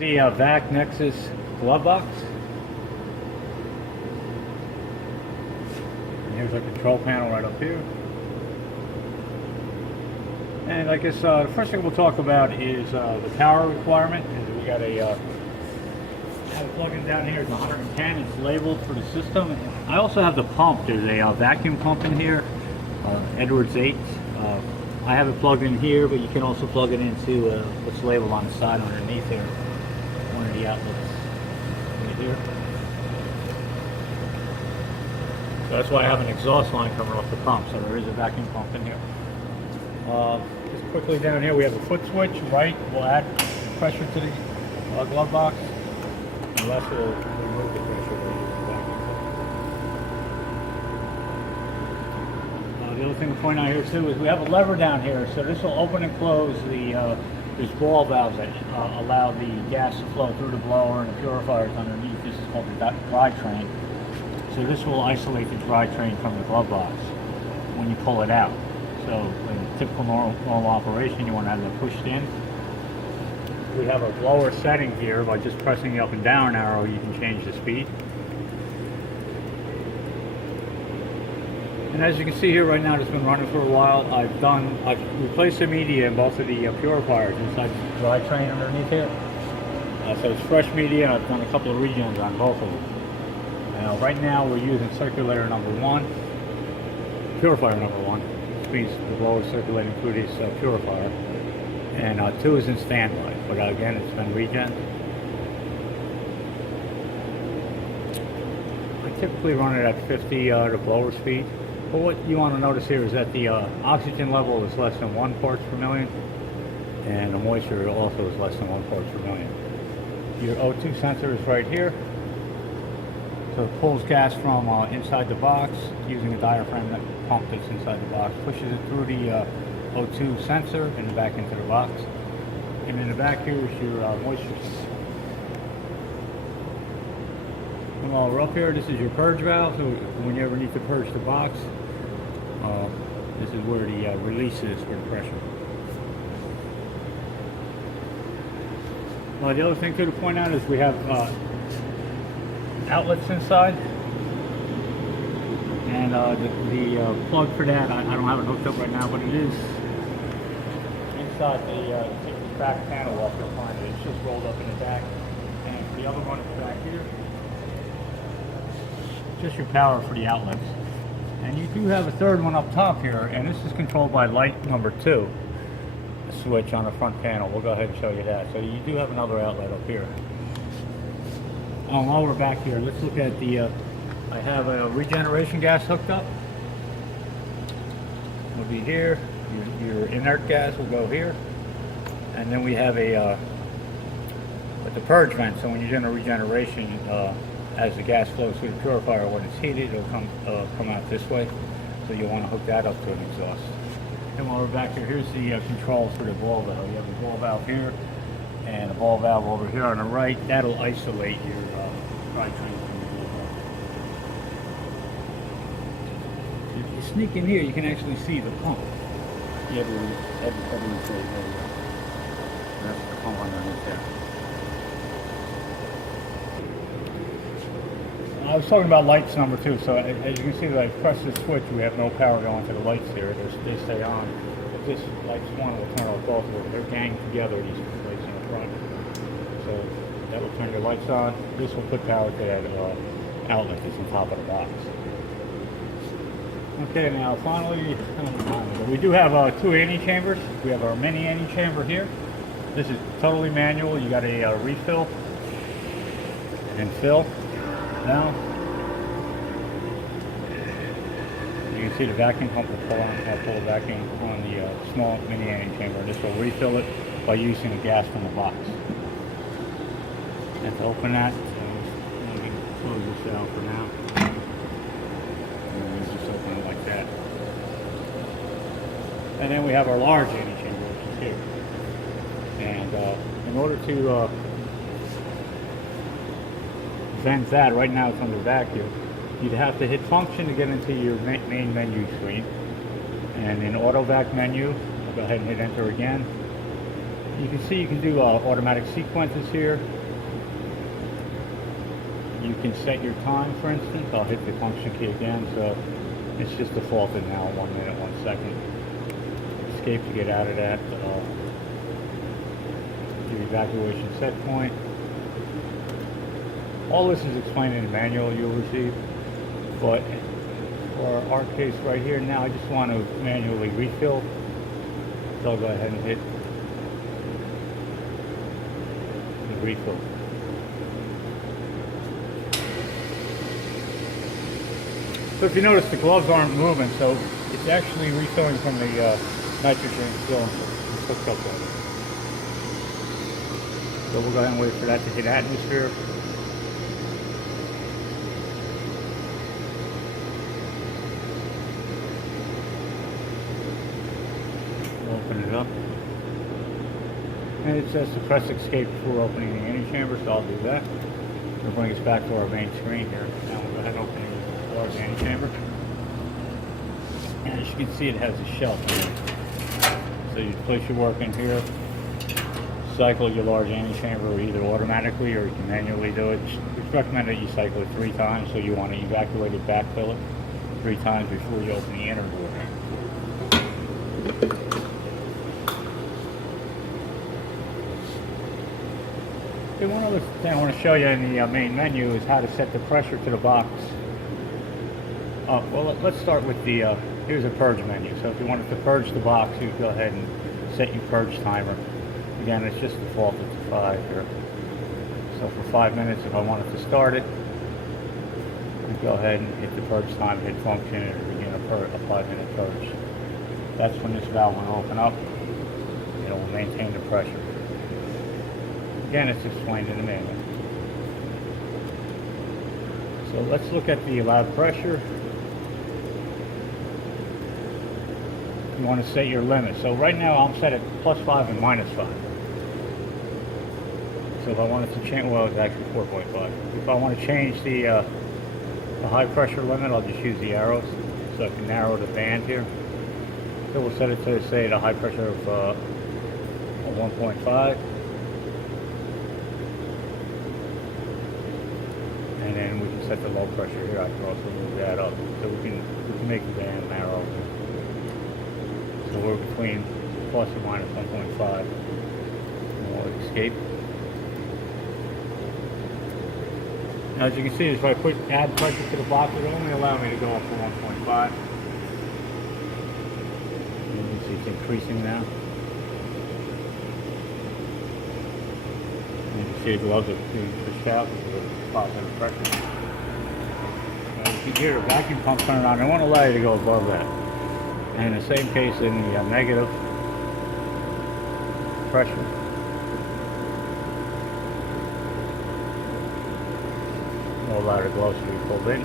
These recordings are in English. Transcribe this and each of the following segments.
The VAC Nexus glove box. And here's our control panel right up here. And I guess the first thing we'll talk about is the power requirement. We got a plug-in down here. It's 110. It's labeled for the system. I also have the pump. There's a vacuum pump in here, Edwards 8. I have it plugged in here, but you can also plug it into what's labeled on the side underneath here. One of the outlets right here. So that's why I have an exhaust line coming off the pump. So there is a vacuum pump in here. Just quickly down here, we have a foot switch. Right, we'll add pressure to the glove box. And left will remove the pressure by using the vacuum pump. The other thing to point out here too is we have a lever down here. So this will open and close the there's ball valves that allow the gas to flow through the blower and the purifiers underneath. This is called the dry train. So this will isolate the dry train from the glove box when you pull it out. So in typical normal operation, you want to have it pushed in. We have a blower setting here. By just pressing the up and down arrow, you can change the speed. And as you can see here right now, it's been running for a while. I've replaced the media in both of the purifiers inside the dry train underneath here. So it's fresh media, and I've done a couple of regens on both of them. Now, right now we're using circulator number 1, purifier number 1, which means the blower is circulating through this purifier. And 2 is in standby, but again, it's been regen. I typically run it at 50 the blower speed. But what you want to notice here is that the oxygen level is less than 1 parts per million, and the moisture also is less than 1 parts per million. Your O2 sensor is right here. So it pulls gas from inside the box using a diaphragm pump that's inside the box, pushes it through the O2 sensor and back into the box. And in the back here is your moisture sensor. And while we're up here, this is your purge valve. So when you ever need to purge the box, this is where the release is for the pressure. The other thing to point out is we have outlets inside, and the plug for that, I don't have it hooked up right now, but it is inside the back panel off you'll find it. It's just rolled up in the back, and the other one is back here. Just your power for the outlets. And you do have a third one up top here, and this is controlled by light number 2, a switch on the front panel. We'll go ahead and show you that. So you do have another outlet up here. While we're back here, let's look at the, I have a regeneration gas hooked up. It'll be here. Your inert gas will go here. And then we have the purge vent. So when you're doing a regeneration, as the gas flows through the purifier, when it's heated, it'll come out this way. So you'll want to hook that up to an exhaust. And while we're back here, here's the controls for the ball valve. You have a ball valve here and a ball valve over here on the right. That'll isolate your dry train from the ball valve. If you sneak in here, you can actually see the pump. You have everything say that's the pump underneath there. I was talking about lights number 2, so as you can see, that I press this switch, we have no power going to the lights here. They stay on. If this light's 1, will turn off both of them. They're ganged together, these lights in the front. So that will turn your lights on. This will put power to that outlet that's on top of the box. Okay, now finally, we do have 2 antechambers. We have our mini antechamber here. This is totally manual. You got a refill and fill. Now, you can see the vacuum pump will pull the vacuum on the small mini antechamber. This will refill it by using the gas from the box. And to open that, you can close this out for now. And you just open it like that. And then we have our large antechamber, which is here. And in order to vent that, right now it's under vacuum, you'd have to hit function to get into your main menu screen. And in auto vac menu, I'll go ahead and hit enter again. You can see you can do automatic sequences here. You can set your time, for instance. I'll hit the function key again, so it's just defaulted now, 1 minute, 1 second. Escape to get out of that. Your evacuation set point. All this is explained in the manual you'll receive, but for our case right here now, I just want to manually refill. So I'll go ahead and hit the refill. So if you notice, the gloves aren't moving, so it's actually refilling from the nitrogen cylinder. Hooked up there. So we'll go ahead and wait for that to hit atmosphere. Open it up. And it says to press escape before opening the antechamber, so I'll do that. It'll bring us back to our main screen here. Now we'll go ahead and open the large antechamber. And as you can see, it has a shelf in it. So you place your work in here, cycle your large antechamber either automatically or you can manually do it. It's recommended that you cycle it 3 times, so you want to evacuate it, backfill it 3 times before you open the inner door. Okay, one other thing I want to show you in the main menu is how to set the pressure to the box. Well, let's start with the, here's a purge menu. So if you wanted to purge the box, you go ahead and set your purge timer. Again, it's just defaulted to 5 here. So for 5 minutes, if I wanted to start it, you go ahead and hit the purge time, hit function, and it'll begin a 5-minute purge. That's when this valve will open up. It will maintain the pressure. Again, it's explained in the manual. So let's look at the allowed pressure. You want to set your limit. So right now I'm set at +5 and -5. So if I wanted to change, well, it's actually 4.5. If I want to change the high pressure limit, I'll just use the arrows so I can narrow the band here. So we'll set it to, say, the high pressure of 1.5. And then we can set the low pressure here. I can also move that up, so we can make the band narrow. So we're between plus or minus 1.5. And we'll escape. Now, as you can see, if I add pressure to the box, it will only allow me to go up to 1.5. You can see it's increasing now. You can see the gloves are being pushed out with a positive pressure. Now you can hear a vacuum pump turning on. It won't allow you to go above that. And the same case in the negative pressure. Will allow the gloves to be pulled in.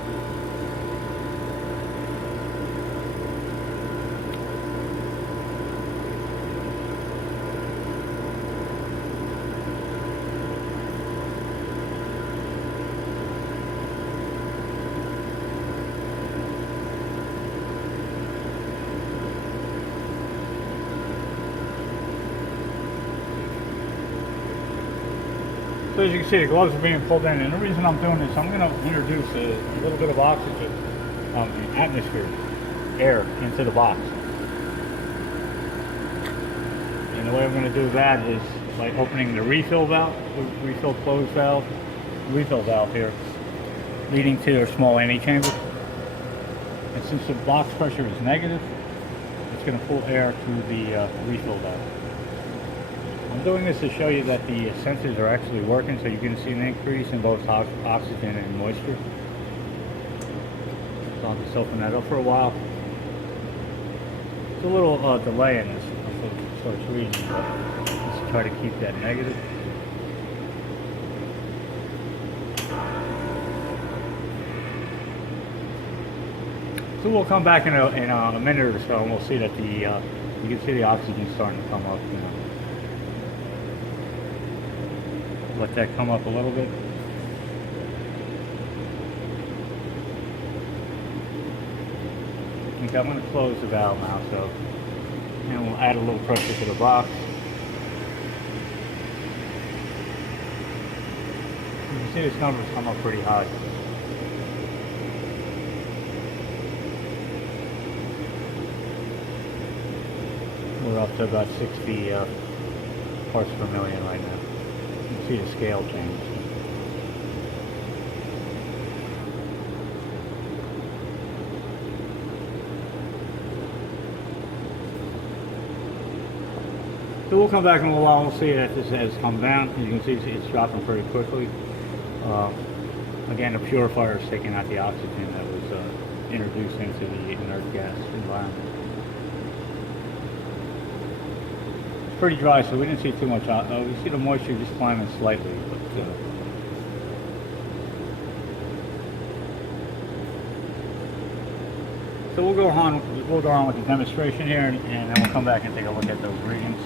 So as you can see, the gloves are being pulled in, and the reason I'm doing this, I'm going to introduce a little bit of oxygen, atmosphere, air into the box. And the way I'm going to do that is by opening the refill valve, refill close valve, refill valve here, leading to a small antechamber. And since the box pressure is negative, it's going to pull air through the refill valve. I'm doing this to show you that the sensors are actually working, so you're going to see an increase in both oxygen and moisture. So I'll just open that up for a while. There's a little delay in this until it starts reading, but let's try to keep that negative. So we'll come back in a minute or so, and we'll see that the you can see the oxygen starting to come up. You know. Let that come up a little bit. Okay, I'm going to close the valve now, so and we'll add a little pressure to the box. You can see this number's come up pretty high. We're up to about 60 parts per million right now. You can see the scale change. So we'll come back in a little while and we'll see that this has come down. As you can see, it's dropping pretty quickly. Again, the purifier is taking out the oxygen that was introduced into the inert gas environment. It's pretty dry, so we didn't see too much. We see the moisture just climbing slightly, but so we'll go on with the demonstration here, and then we'll come back and take a look at those readings.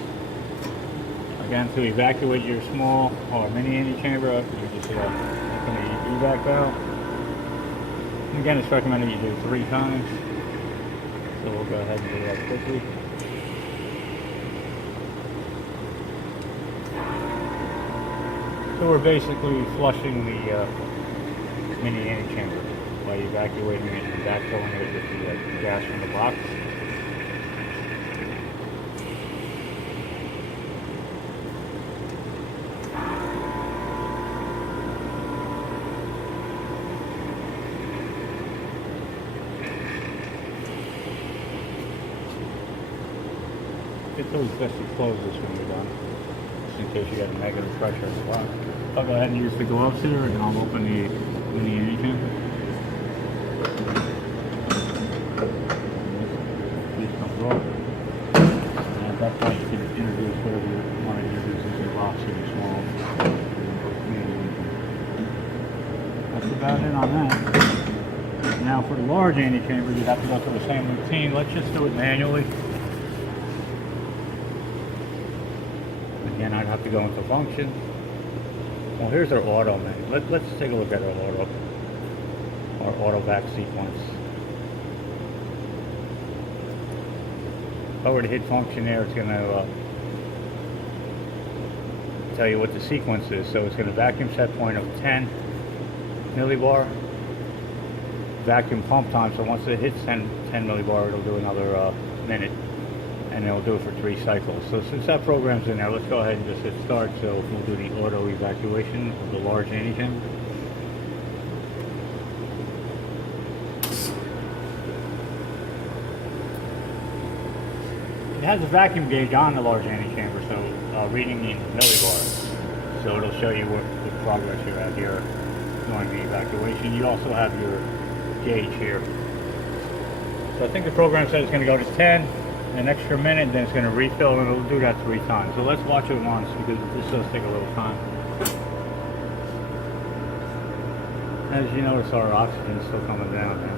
Again, to evacuate your small or mini antechamber, you just open the evac valve. And again, it's recommended you do 3 times. So we'll go ahead and do that quickly. So we're basically flushing the mini antechamber by evacuating it and backfilling it with the gas from the box. Get those vessels closed when you're done, just in case you got a negative pressure in the box. I'll go ahead and use the gloves here, and I'll open the mini antechamber. These comes off, and at that point you can introduce whatever you want to introduce into the box or the small. That's about it on that. Now for the large antechamber, you'd have to go through the same routine. Let's just do it manually. Again, I'd have to go into function. Well, here's our auto menu. Let's take a look at our auto vac sequence. If I were to hit function there, it's going to tell you what the sequence is. So it's going to vacuum set point of 10 millibar, vacuum pump time. So once it hits 10 millibar, it'll do another minute. And then we'll do it for 3 cycles. So since that program's in there, let's go ahead and just hit start. So we'll do the auto evacuation of the large antechamber. It has a vacuum gauge on the large antechamber, so reading in millibars. So it'll show you what progress you're at here during the evacuation. You also have your gauge here. So I think the program says it's going to go to 10. An extra minute, then it's going to refill, and it'll do that 3 times. So let's watch it once, because this does take a little time. As you notice, our oxygen is still coming down now.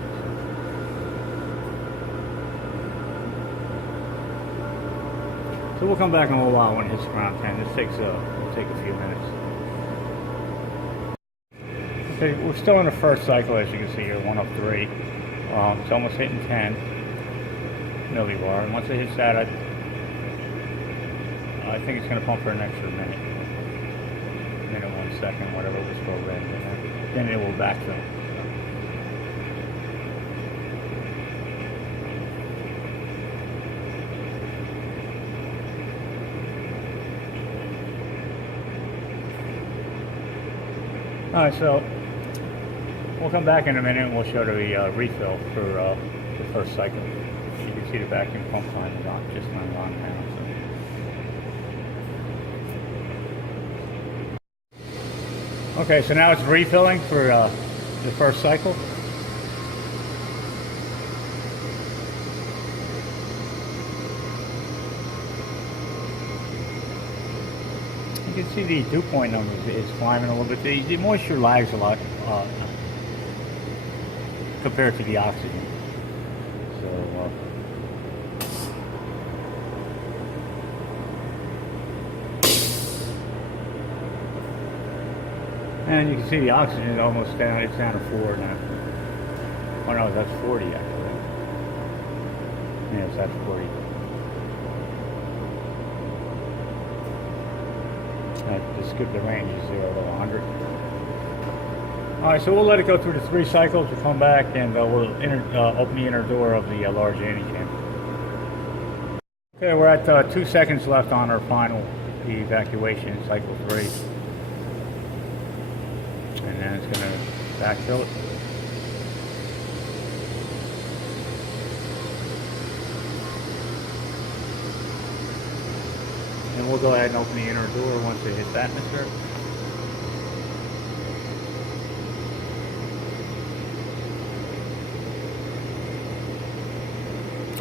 So we'll come back in a little while when it hits around 10. This will take a few minutes. Okay, we're still in the first cycle, as you can see here, 1 of 3. It's almost hitting 10 millibar, and once it hits that, I think it's going to pump for an extra minute, 1 second, whatever was programmed in there. Then it will backfill. Alright, so we'll come back in a minute and we'll show the refill for the first cycle. You can see the vacuum pump line is on, just went on now. So. Okay, so now it's refilling for the first cycle. You can see the dew point number is climbing a little bit. The moisture lags a lot compared to the oxygen. So, and you can see the oxygen is almost down. It's down to 4 now. Oh no, that's 40 actually. Yes, that's 40. To skip the range is 0 to 100. All right, so we'll let it go through the 3 cycles. We'll come back and we'll open the inner door of the large Antechamber. Okay, we're at 2 seconds left on our final evacuation, cycle 3. And then it's going to backfill it. And we'll go ahead and open the inner door once it hits atmosphere.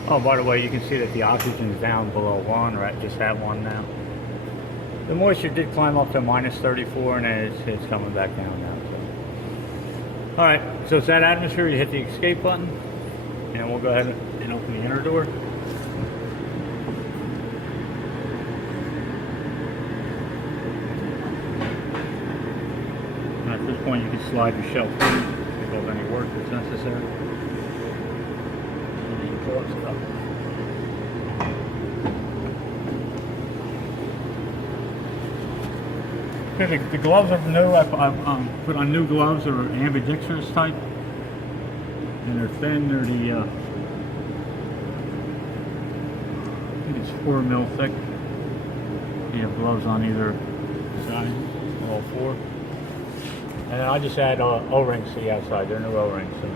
Oh, by the way, you can see that the oxygen is down below 1, or just at 1 now. The moisture did climb up to minus 34, and then it's coming back down now. So. All right, so it's that atmosphere. You hit the escape button, and we'll go ahead and open the inner door. And at this point, you can slide your shelf in if there's any work that's necessary. Close it up. Okay, the gloves are new. I've put on new gloves that are ambidextrous type, and they're thin. They're the I think it's 4 mil thick. You have gloves on either side, all 4. And then I just add O-rings to the outside. They're new O-rings. So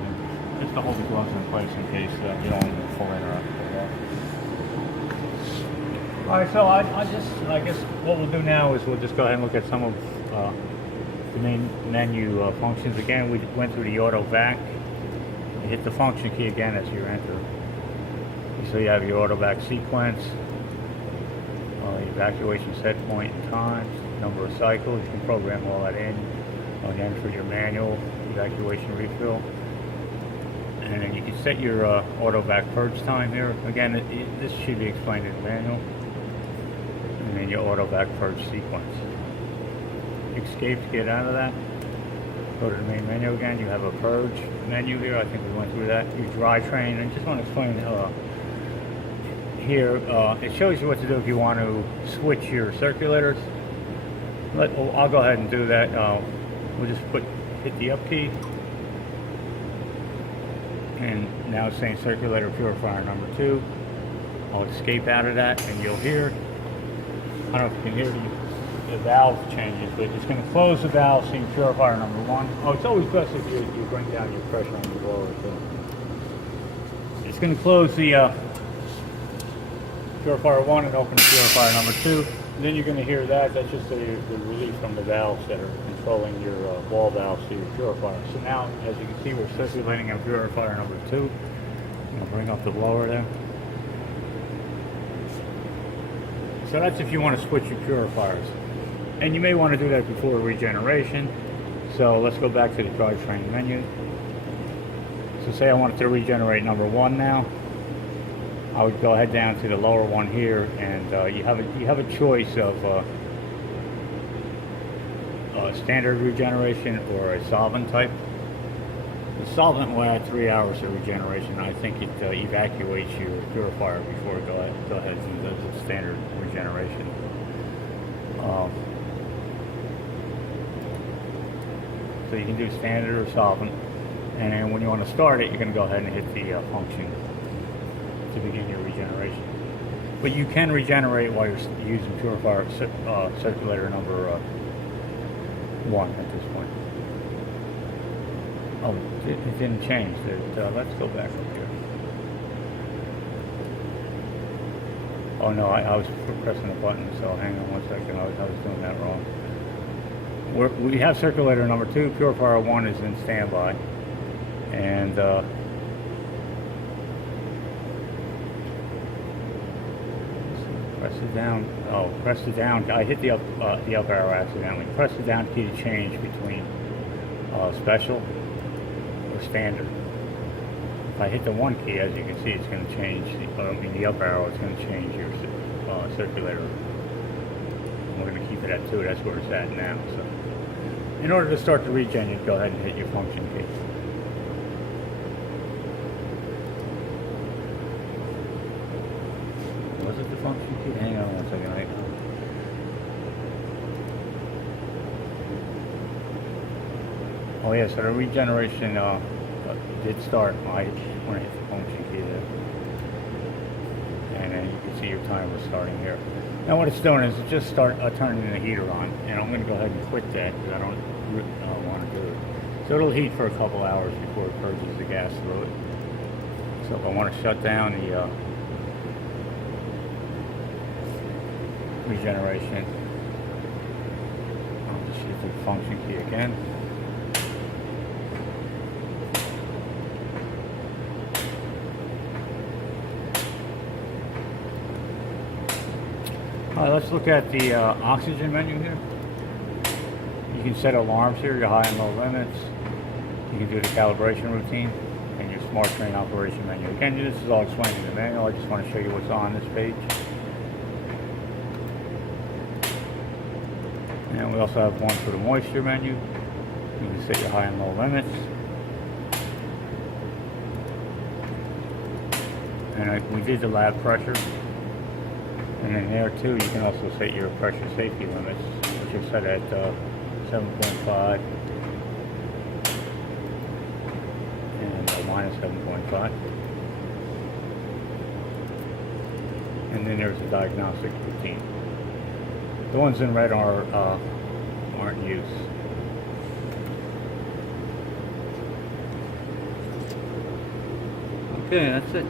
just to hold the gloves in place in case you don't want to pull in or out. Alright, so I guess what we'll do now is we'll just go ahead and look at some of the main menu functions. Again, we went through the auto vac. You hit the function key again as you enter. So you have your auto vac sequence, evacuation set point and times, number of cycles. You can program all that in. Again, for your manual evacuation refill. And then you can set your auto vac purge time here. Again, this should be explained in the manual. And then your auto vac purge sequence. Escape to get out of that. Go to the main menu again. You have a purge menu here. I think we went through that. Your dry train. And just want to explain here. It shows you what to do if you want to switch your circulators. I'll go ahead and do that. We'll just hit the up key. And now it's saying circulator purifier number 2. I'll escape out of that, and you'll hear, I don't know if you can hear the valve changes, but it's going to close the valve, saying purifier number 1. Oh, it's always best if you bring down your pressure on the blower too. It's going to close the purifier 1 and open the purifier number 2. And then you're going to hear that. That's just the relief from the valves that are controlling your ball valves to your purifier. So now, as you can see, we're circulating on purifier number 2. I'm going to bring up the blower there. So that's if you want to switch your purifiers. And you may want to do that before regeneration. So let's go back to the drivetrain menu. So say I wanted to regenerate number 1 now. I would go ahead down to the lower one here, and you have a choice of standard regeneration or a solvent type. The solvent will add 3 hours of regeneration. I think it evacuates your purifier before it go ahead and does the standard regeneration. So you can do standard or solvent, and then when you want to start it, you're going to go ahead and hit the function to begin your regeneration. But you can regenerate while you're using purifier circulator number 1 at this point. Oh, it didn't change. Let's go back up here. Oh no, I was pressing a button, so hang on 1 second. I was doing that wrong. We have circulator number 2, purifier 1 is in standby, and press it down. Oh, press it down. I hit the up arrow accidentally. Press the down key to change between special or standard. If I hit the 1 key, as you can see, it's going to change. The up arrow is going to change your circulator. We're going to keep it at 2. That's where it's at now. So, in order to start the regen, you go ahead and hit your function key. Was it the function key? Hang on 1 second. Oh yeah, so the regeneration did start when I hit the function key there. And then you can see your timer starting here. Now what it's doing is it just turning the heater on. And I'm going to go ahead and quit that because I don't want to do it. So it'll heat for a couple hours before it purges the gas through it. So if I want to shut down the regeneration, I'll just hit the function key again. Alright, let's look at the oxygen menu here. You can set alarms here, your high and low limits. You can do the calibration routine and your smart train operation menu. Again, this is all explained in the manual. I just want to show you what's on this page. And we also have one for the moisture menu. You can set your high and low limits. And we did the lab pressure. And then there too, you can also set your pressure safety limits, which are set at 7.5 and minus 7.5. And then there's a diagnostic routine. The ones in red aren't in use. Okay, that's it.